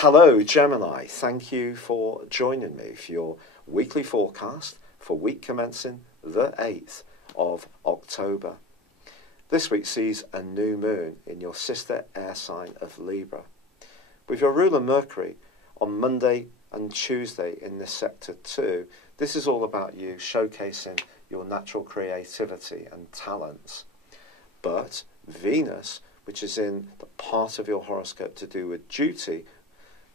Hello Gemini, thank you for joining me for your weekly forecast for week commencing the 8th of October. This week sees a new moon in your sister air sign of Libra. With your ruler Mercury on Monday and Tuesday in this sector too, this is all about you showcasing your natural creativity and talents. But Venus, which is in the part of your horoscope to do with duty,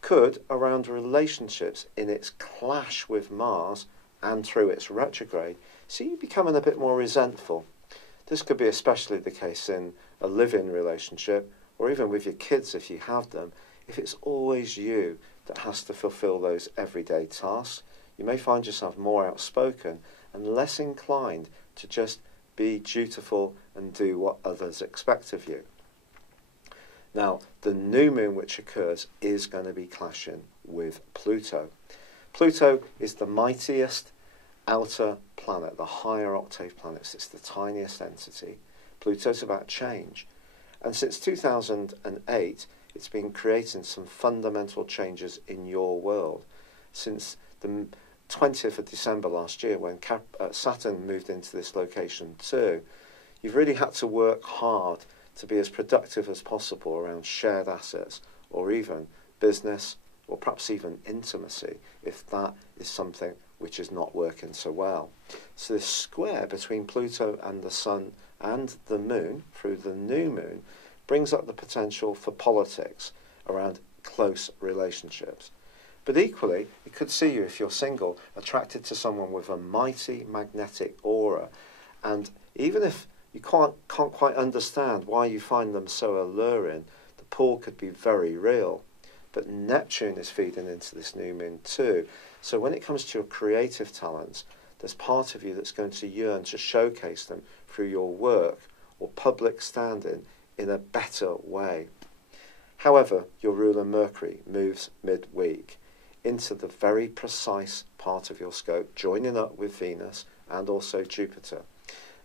could, around relationships in its clash with Mars and through its retrograde, see you becoming a bit more resentful. This could be especially the case in a live-in relationship, or even with your kids if you have them. If it's always you that has to fulfill those everyday tasks, you may find yourself more outspoken and less inclined to just be dutiful and do what others expect of you. Now, the new moon which occurs is going to be clashing with Pluto. Pluto is the mightiest outer planet, the higher octave planets. It's the tiniest entity. Pluto's about change. And since 2008, it's been creating some fundamental changes in your world. Since the 20th of December last year, when Saturn moved into this location too, you've really had to work hard to be as productive as possible around shared assets or even business or perhaps even intimacy if that is something which is not working so well. So this square between Pluto and the Sun and the Moon through the new moon brings up the potential for politics around close relationships. But equally, it could see you, if you're single, attracted to someone with a mighty magnetic aura, and even if you can't quite understand why you find them so alluring, the pull could be very real. But Neptune is feeding into this new moon too. So when it comes to your creative talents, there's part of you that's going to yearn to showcase them through your work or public standing in a better way. However, your ruler Mercury moves midweek into the very precise part of your scope, joining up with Venus and also Jupiter.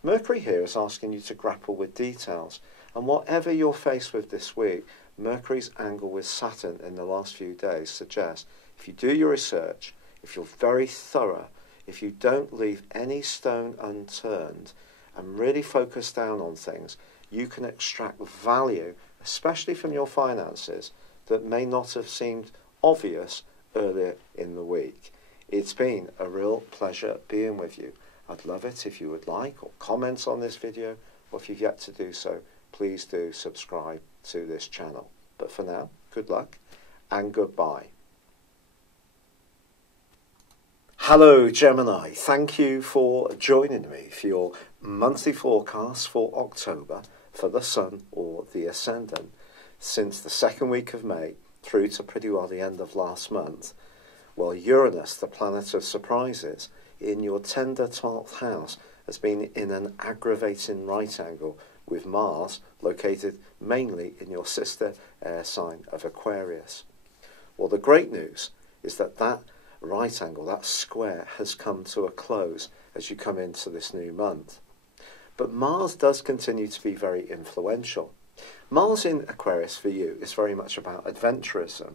Mercury here is asking you to grapple with details, and whatever you're faced with this week, Mercury's angle with Saturn in the last few days suggests if you do your research, if you're very thorough, if you don't leave any stone unturned and really focus down on things, you can extract value, especially from your finances, that may not have seemed obvious earlier in the week. It's been a real pleasure being with you. I'd love it if you would like or comment on this video, or if you've yet to do so, please do subscribe to this channel. But for now, good luck and goodbye. Hello Gemini, thank you for joining me for your monthly forecast for October for the Sun or the Ascendant. Since the second week of May through to pretty well the end of last month, while Uranus, the planet of surprises, in your tender 12th house has been in an aggravating right angle with Mars located mainly in your sister air sign of Aquarius. Well, the great news is that that right angle, that square, has come to a close as you come into this new month. But Mars does continue to be very influential. Mars in Aquarius for you is very much about adventurism,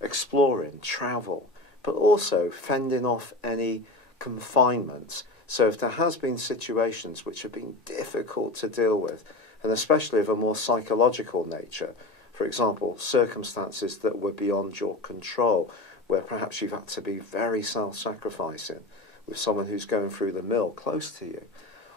exploring, travel, but also fending off any confinements. So if there has been situations which have been difficult to deal with, and especially of a more psychological nature, for example, circumstances that were beyond your control, where perhaps you've had to be very self-sacrificing with someone who's going through the mill close to you,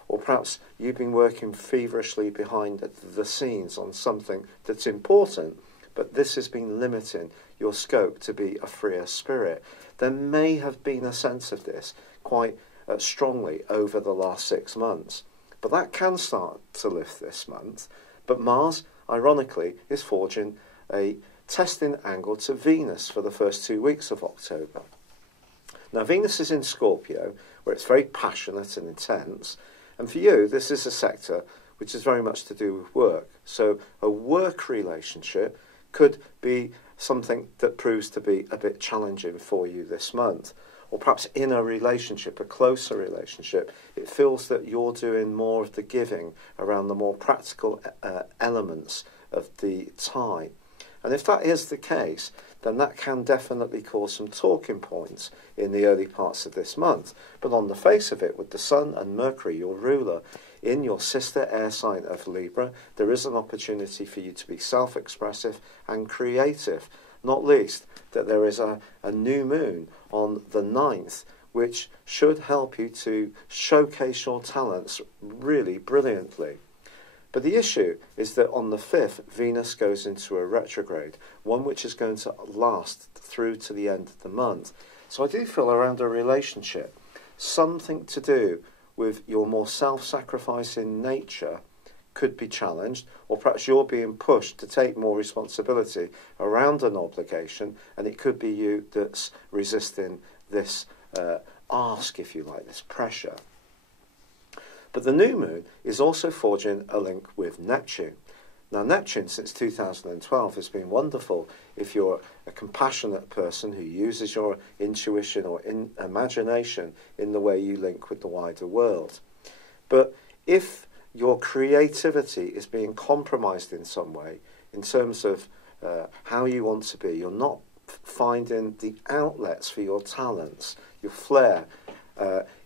or perhaps you've been working feverishly behind the scenes on something that's important, but this has been limiting your scope to be a freer spirit. There may have been a sense of this quite strongly over the last 6 months. But that can start to lift this month. But Mars, ironically, is forging a testing angle to Venus for the first 2 weeks of October. Now, Venus is in Scorpio, where it's very passionate and intense. And for you, this is a sector which is very much to do with work. So a work relationship could be something that proves to be a bit challenging for you this month. Or perhaps in a relationship, a closer relationship, it feels that you're doing more of the giving around the more practical elements of the tie. And if that is the case, then that can definitely cause some talking points in the early parts of this month. But on the face of it, with the Sun and Mercury, your ruler, in your sister air sign of Libra, there is an opportunity for you to be self-expressive and creative. Not least that there is a new moon on the 9th, which should help you to showcase your talents really brilliantly. But the issue is that on the 5th, Venus goes into a retrograde, one which is going to last through to the end of the month. So I do feel around a relationship, something to do with your more self-sacrificing nature could be challenged, or perhaps you're being pushed to take more responsibility around an obligation, and it could be you that's resisting this ask, if you like, this pressure. But the new moon is also forging a link with Neptune. Now, Neptune, since 2012, has been wonderful if you're a compassionate person who uses your intuition or imagination in the way you link with the wider world. But if your creativity is being compromised in some way, in terms of how you want to be, you're not finding the outlets for your talents, your flair,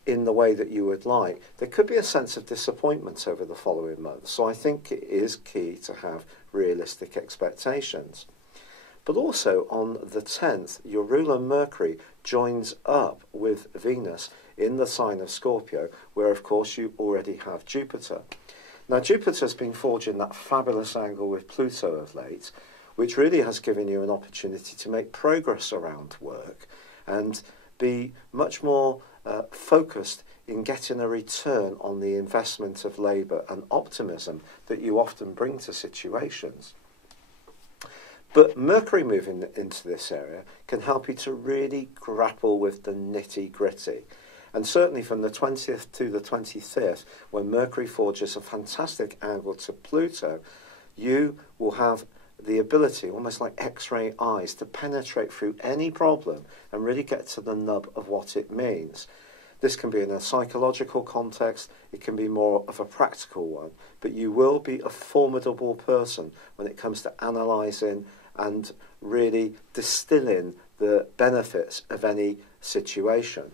in the way that you would like, there could be a sense of disappointment over the following months. So I think it is key to have realistic expectations. But also on the 10th, your ruler Mercury joins up with Venus in the sign of Scorpio, where of course you already have Jupiter. Now Jupiter's been forging that fabulous angle with Pluto of late, which really has given you an opportunity to make progress around work and be much more focused in getting a return on the investment of labour and optimism that you often bring to situations. But Mercury moving into this area can help you to really grapple with the nitty-gritty. And certainly from the 20th to the 25th, when Mercury forges a fantastic angle to Pluto, you will have the ability, almost like X-ray eyes, to penetrate through any problem and really get to the nub of what it means. This can be in a psychological context, it can be more of a practical one, but you will be a formidable person when it comes to analysing and really distilling the benefits of any situation.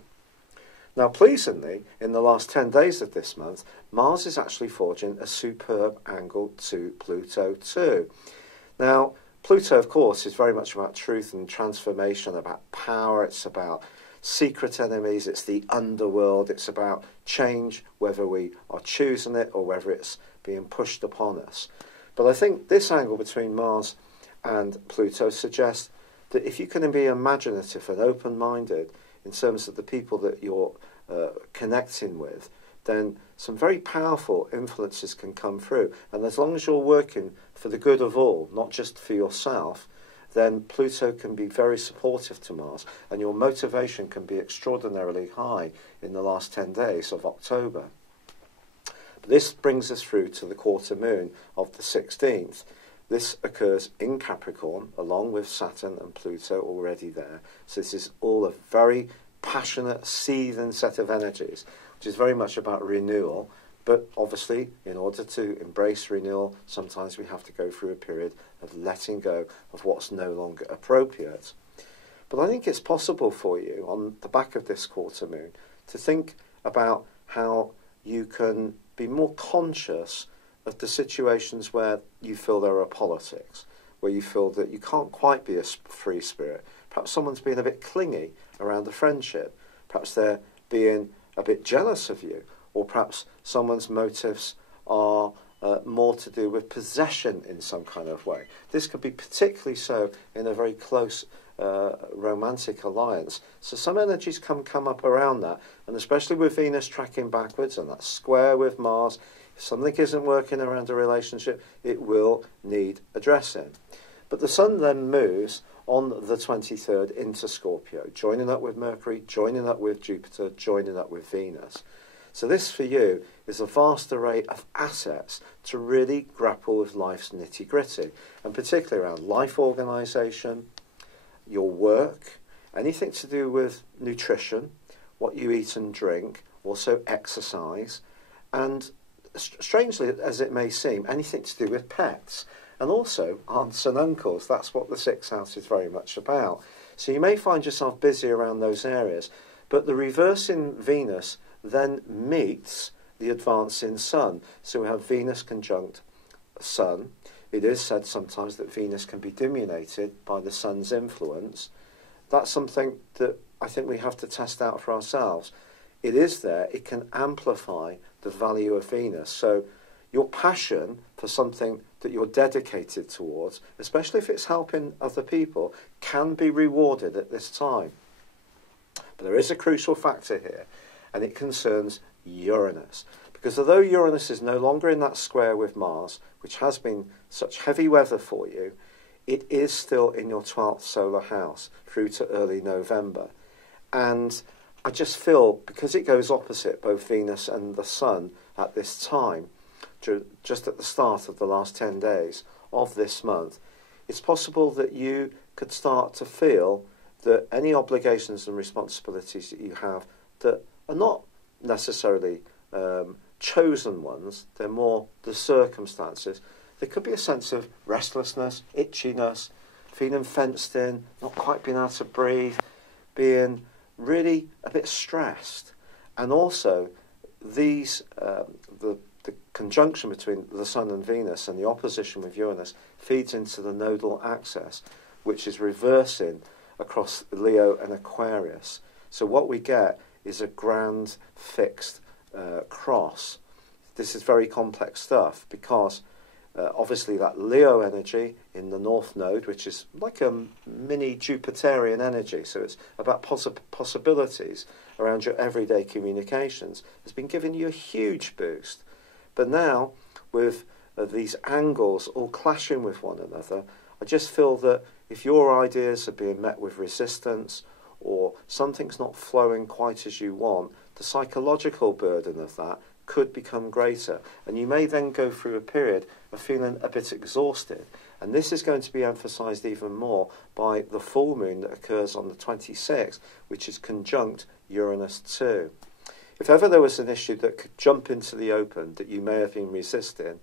Now, pleasingly, in the last 10 days of this month, Mars is actually forging a superb angle to Pluto too. Now, Pluto, of course, is very much about truth and transformation, about power, it's about secret enemies, it's the underworld, it's about change, whether we are choosing it or whether it's being pushed upon us. But I think this angle between Mars and Pluto suggests that if you can be imaginative and open-minded in terms of the people that you're connecting with, then some very powerful influences can come through. And as long as you're working for the good of all, not just for yourself, then Pluto can be very supportive to Mars, and your motivation can be extraordinarily high in the last 10 days of October. But this brings us through to the quarter moon of the 16th. This occurs in Capricorn, along with Saturn and Pluto already there. So this is all a very passionate, seething set of energies, which is very much about renewal. But obviously, in order to embrace renewal, sometimes we have to go through a period of letting go of what's no longer appropriate. But I think it's possible for you, on the back of this quarter moon, to think about how you can be more conscious of the situations where you feel there are politics, where you feel that you can't quite be a free spirit. Perhaps someone's being a bit clingy around a friendship. Perhaps they're being a bit jealous of you. Or perhaps someone's motives are more to do with possession in some kind of way. This could be particularly so in a very close romantic alliance. So some energies come up around that, and especially with Venus tracking backwards and that square with Mars, if something isn't working around a relationship, it will need addressing. But the Sun then moves on the 23rd into Scorpio, joining up with Mercury, joining up with Jupiter, joining up with Venus. So this for you is a vast array of assets to really grapple with life's nitty-gritty, and particularly around life organisation, your work, anything to do with nutrition, what you eat and drink, also exercise, and strangely as it may seem, anything to do with pets. and also aunts and uncles. That's what the sixth house is very much about. So you may find yourself busy around those areas, but the reversing Venus then meets the advancing Sun. So we have Venus conjunct Sun. It is said sometimes that Venus can be diminuted by the Sun's influence. That's something that I think we have to test out for ourselves. It is there. It can amplify the value of Venus. So your passion for something that you're dedicated towards, especially if it's helping other people, can be rewarded at this time. But there is a crucial factor here, and it concerns Uranus. Because although Uranus is no longer in that square with Mars, which has been such heavy weather for you, it is still in your 12th solar house through to early November. And I just feel, because it goes opposite both Venus and the Sun at this time, just at the start of the last 10 days of this month, it's possible that you could start to feel that any obligations and responsibilities that you have that are not necessarily chosen ones, they're more the circumstances. There could be a sense of restlessness, itchiness, feeling fenced in, not quite being able to breathe, being really a bit stressed. And also these the conjunction between the Sun and Venus and the opposition with Uranus feeds into the nodal axis, which is reversing across Leo and Aquarius. So what we get is a grand fixed cross. This is very complex stuff because obviously that Leo energy in the North Node, which is like a mini Jupiterian energy, so it's about possibilities around your everyday communications, has been giving you a huge boost. But now, with these angles all clashing with one another, I just feel that if your ideas are being met with resistance or something's not flowing quite as you want, the psychological burden of that could become greater. And you may then go through a period of feeling a bit exhausted. And this is going to be emphasised even more by the full moon that occurs on the 26th, which is conjunct Uranus 2. If ever there was an issue that could jump into the open that you may have been resisting,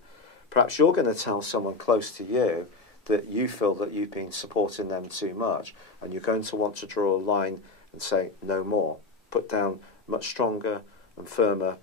perhaps you're going to tell someone close to you that you feel that you've been supporting them too much, and you're going to want to draw a line and say no more. Put down much stronger and firmer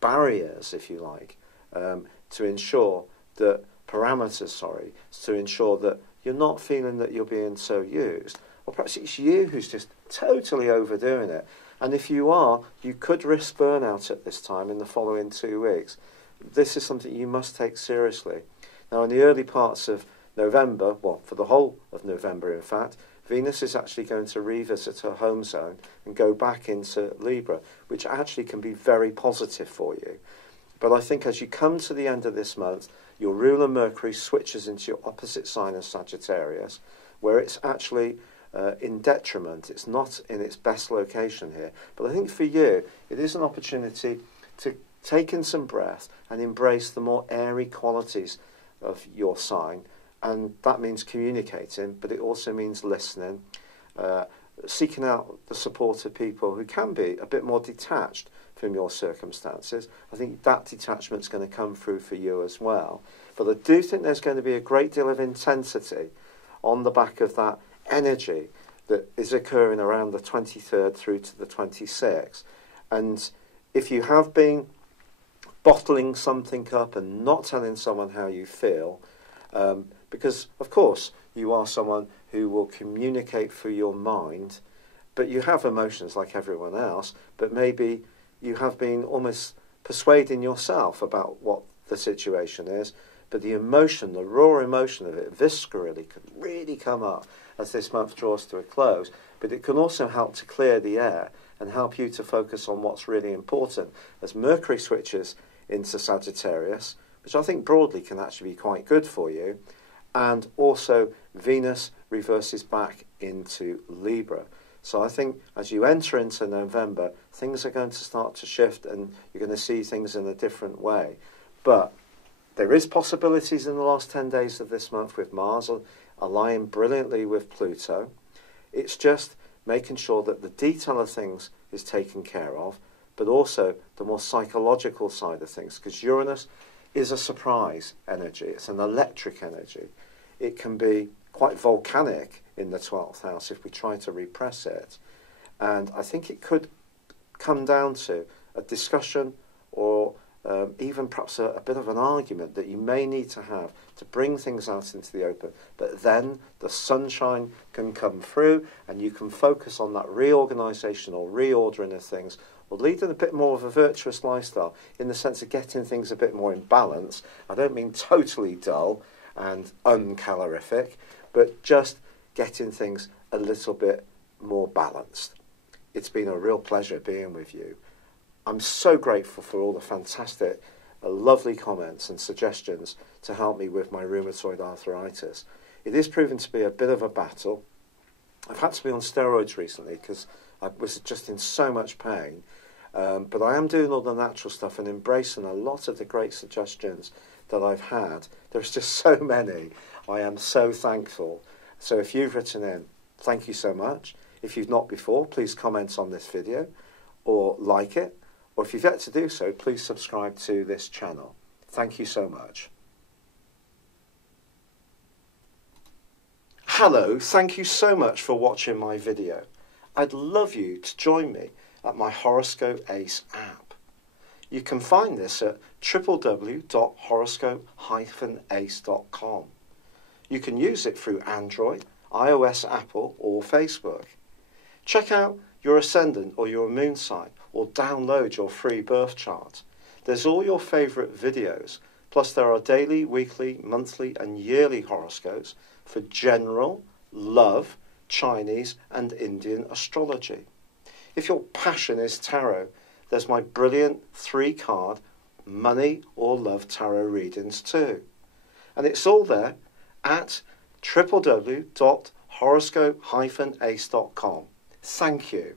barriers, if you like, to ensure that to ensure that you're not feeling that you're being so used. Or perhaps it's you who's just totally overdoing it. And if you are, you could risk burnout at this time in the following 2 weeks. This is something you must take seriously. Now, in the early parts of November, well, for the whole of November, in fact, Venus is actually going to revisit her home zone and go back into Libra, which actually can be very positive for you. But I think as you come to the end of this month, your ruler Mercury switches into your opposite sign of Sagittarius, where it's actually in detriment. It's not in its best location here. But I think for you, it is an opportunity to take in some breath and embrace the more airy qualities of your sign. And that means communicating, but it also means listening, seeking out the support of people who can be a bit more detached from your circumstances. I think that detachment's going to come through for you as well. But I do think there's going to be a great deal of intensity on the back of that energy that is occurring around the 23rd through to the 26th. And if you have been bottling something up and not telling someone how you feel, because, of course, you are someone who will communicate through your mind, but you have emotions like everyone else, but maybe you have been almost persuading yourself about what the situation is, but the emotion, the raw emotion of it, viscerally, can really come up as this month draws to a close. But it can also help to clear the air and help you to focus on what's really important as Mercury switches into Sagittarius, which I think broadly can actually be quite good for you. And also Venus reverses back into Libra. So I think as you enter into November, things are going to start to shift and you're going to see things in a different way. But there is possibilities in the last 10 days of this month with Mars aligning brilliantly with Pluto. It's just making sure that the detail of things is taken care of, but also the more psychological side of things, because Uranus is a surprise energy. It's an electric energy. It can be quite volcanic in the 12th house if we try to repress it. And I think it could come down to a discussion or even perhaps a bit of an argument that you may need to have to bring things out into the open. But then the sunshine can come through and you can focus on that reorganisation or reordering of things, or leading a bit more of a virtuous lifestyle in the sense of getting things a bit more in balance. I don't mean totally dull and uncalorific, but just getting things a little bit more balanced. It's been a real pleasure being with you. I'm so grateful for all the fantastic, lovely comments and suggestions to help me with my rheumatoid arthritis. It is proving to be a bit of a battle. I've had to be on steroids recently because I was just in so much pain. But I am doing all the natural stuff and embracing a lot of the great suggestions that I've had. There's just so many. I am so thankful. So if you've written in, thank you so much. If you've not before, please comment on this video or like it. Or if you've yet to do so, please subscribe to this channel. Thank you so much. Hello, thank you so much for watching my video. I'd love you to join me at my Horoscope Ace app. You can find this at www.horoscope-ace.com. You can use it through Android, iOS, Apple or Facebook. Check out your ascendant or your moon sign or download your free birth chart. There's all your favourite videos, plus there are daily, weekly, monthly and yearly horoscopes for general, love, Chinese and Indian astrology. If your passion is tarot, there's my brilliant 3-card money or love tarot readings too. And it's all there at www.horoscope-ace.com. Thank you.